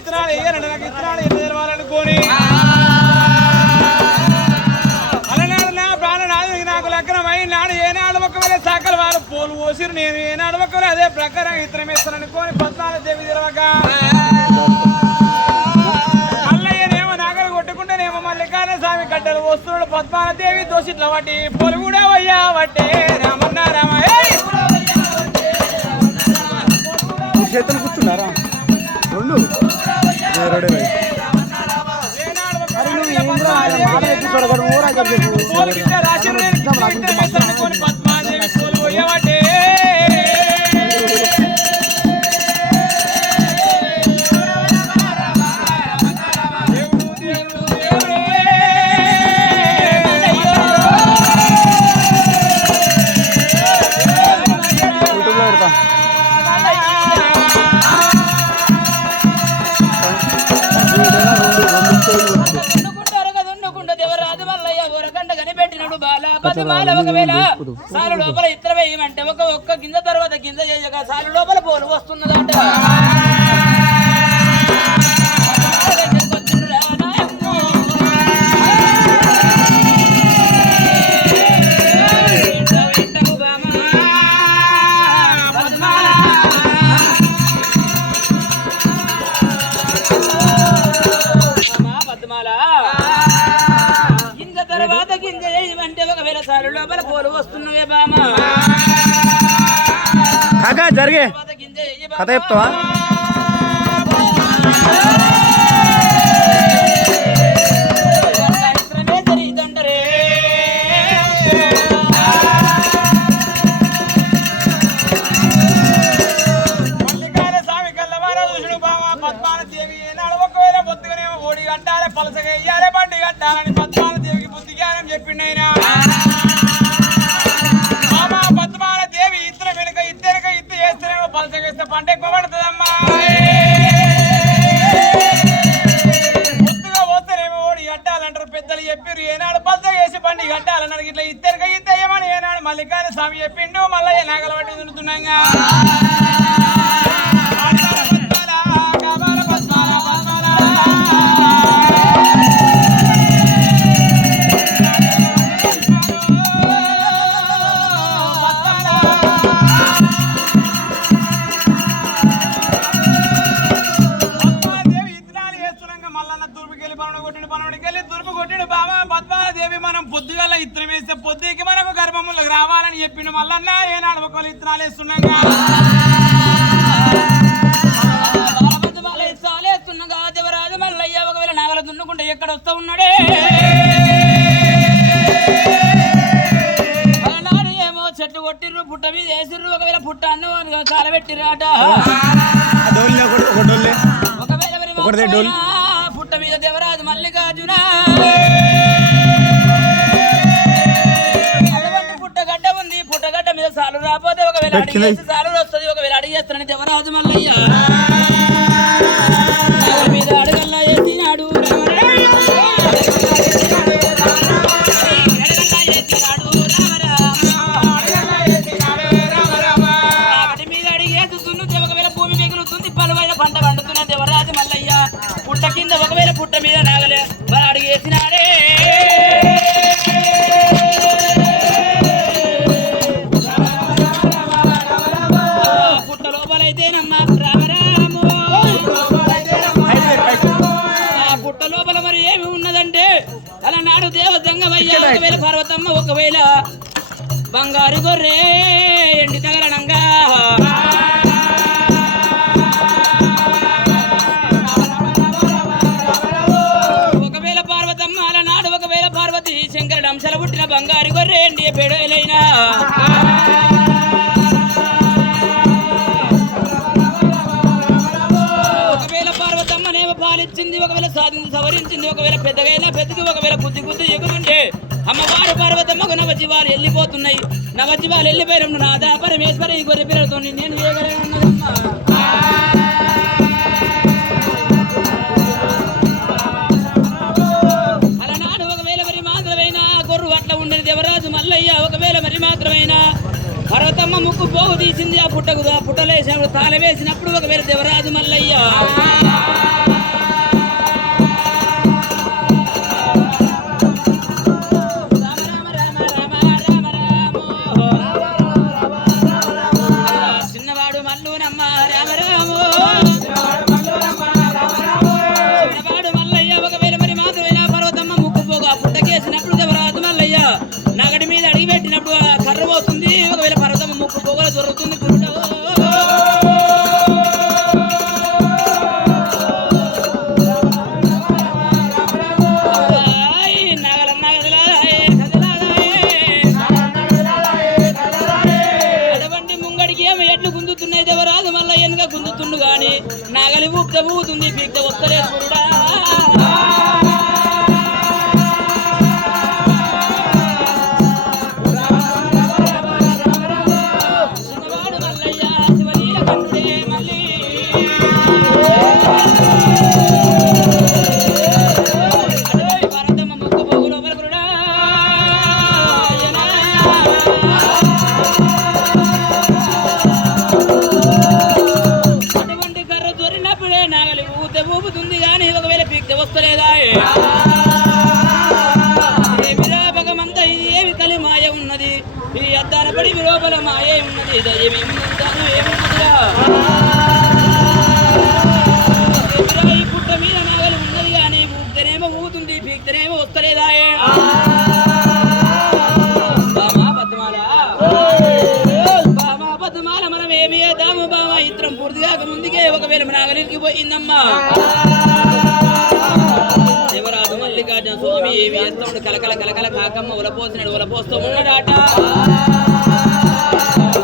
ఇత్తనాలు వేయాలంటే నాకు ఇత్తనాలు ఎట్లా తెలవాలనుకోని అలనాడు నా ప్రాణనాథునికి నాకు లగ్నమై నాడు ఏనాడు ఒకవేళ సకల వాళ్ళు పోలు పోసిరు నేను ఏనాడు ఒకవేళ అదే ప్రకారం ఇత్తనం వేస్తాననుకోని 14 దేవి తెలవక అల్లయ్యనేమో నాగలు కొట్టుకుంటేనేమో మల్లికార్జున స్వామి కట్టెలు వస్తున్నాడు 14 దేవి దోషిట్ల వాటి పోలు కూడా వయ్యా వట్టే రామన్న రామ చేతులు కూర్చున్నారా రెండు ఒకవేళ సాలు లోపల ఇత్తర వేయమంటే ఒక్క గింజ తర్వాత గింజ చేయక సాలు లోపల పోలు వస్తున్నదంట లోపల పోలు వస్తున్నవే బామా కాకా జరిగే కథ చెప్తావా మల్లికార్జున స్వామి కల్లవారా చూసుడు బామా 14 దేవి ఏనాడు ఒకవేళ పొద్దుగానేమో ఓడి కట్టాలి పలసగా వెయ్యాలి బండి కట్టాలని 14 దేవికి బుద్ధి జ్ఞానం చెప్పిండైనా పంట ఎక్కువ పడుతుందమ్మా ముద్దుగా పోతేనేమో ఓడి కట్టాలంటారు పెద్దలు చెప్పారు ఏనాడు పలసగా వేసి బండి కట్టాలన్నారు ఇట్లా ఇద్దరుగా ఇద్దయమని ఏనాడు మల్లికార్జున స్వామి చెప్పిండు మళ్ళీ నాగల పట్టి దున్నుతున్నాగా పొద్దుగల ఇత్తనం వేస్తే పొద్దుకి మనకు గర్భములకు రావాలని చెప్పిండు మల్లన్న ఏనాడు ఒకళ్ళు ఇత్తనాలు వేస్తున్నాగా దేవరాజు మల్లయ్య ఒకవేళ నాగలు దున్నుకుంటే ఎక్కడ వస్తా ఉన్నాడే ఏమో చెట్లు కొట్టిర్రు పుట్ట మీద వేసిర్రు ఒకవేళ పుట్ట అన్ను కాలబెట్టిర్రాట ఒకవేళ పుట్ట మీద దేవరాజు మల్లికార్జున పుట్టగడ్డ మీద సాలు రాపోతే ఒకవేళ అడిగి సాలు వస్తుంది ఒకవేళ అడిగి చేస్తానని దేవరాజు మల్లయ్య మీద అడగల్లా ఎత్తినాడు మీద అడిగేసి దున్నుతే ఒకవేళ భూమి మిగులుతుంది పలువైన పంట పండుతున్న దేవరాజు మల్లయ్య పుట్ట కింద ఒకవేళ పుట్ట మీద నాగలే అడిగేసినాడే ఒకవేళ పార్వతమ్మ ఒకవేళ బంగారు గొర్రె ఎండి తగలనంగా ఒకవేళ పార్వతమ్మ అలనాడు ఒకవేళ పార్వతి శంకరుడు అంశల పుట్టిన బంగారు గొర్రె ఎండి పెడలైనా ఒకవేళ పార్వతమ్మనేమో పాలిచ్చింది ఒకవేళ సాధించి సవరించింది ఒకవేళ పెద్దగైనా పెద్దకి ఒకవేళ బుద్ధి బుద్ధి ఎగురుంటే అమ్మవారు పార్వతమ్మకు నవజీవాలు వెళ్ళిపోతున్నాయి నవజీవాలు వెళ్ళిపోయిన నాదా పరమేశ్వరి గొర్రె పిల్లలతో నేను వేయగలనమ్మా అలనాడు ఒకవేళ మరి మాత్రమైనా గొర్రు అట్లా ఉండని దేవరాజు మల్లయ్య ఒకవేళ మరి మాత్రమైనా పర్వతమ్మ ముక్కు పోగు తీసింది ఆ పుట్టకు పుట్టలేసినప్పుడు తాళ వేసినప్పుడు ఒకవేళ దేవరాజు మల్లయ్య ఊతుంది పీక్తే వస్తలేదు గురుడా చిన్నవాడు మల్లయ్య శివలీల కంటే మళ్ళీ అడే భరతమ్మ మొక్క పోగు లోపల గురుడా అటువంటి కర్ర దొరినప్పుడే నాగలి ఊతే ఊపుతుంది కానీ ఒకవేళ పీక్తే వస్తలేదా ఏమిరా భగమంత ఇది ఏమి కలి మాయ ఉన్నది ఈ అద్దాల పడి లోపల మాయే ఉన్నది దయ్యమేముందాను ఏమున్నదిరా ఏమిరా ఈ పుట్ట మీద నాగలి ఉన్నది కానీ ఊపితేనేమో ఊతుంది పీక్తేనేమో వస్తలేదా బామా పద్మాల మనం ఏమి చేద్దాము బామా ఇద్దరం పూర్తిగా ముందుకే ఒకవేళ నాగలికి పోయిందమ్మా శివరాజు మల్లికార్జున స్వామి ఏమి చేస్తాడు కలకల కలకల కాకమ్మ ఉలపోసినాడు ఉలపోస్తూ ఉన్నాడాట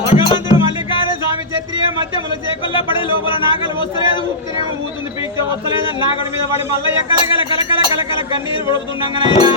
భగవంతుడు మల్లికార్జున స్వామి క్షత్రియ మధ్యముల చేకుల్లో పడి లోపల నాగలు వస్తలేదు ఊపితేనేమో ఊతుంది పీక్తే వస్తలేదు నాగడి మీద పడి మల్లయ్య కలకల కలకల కలకల కన్నీరు ఉడుకుతుండగానైనా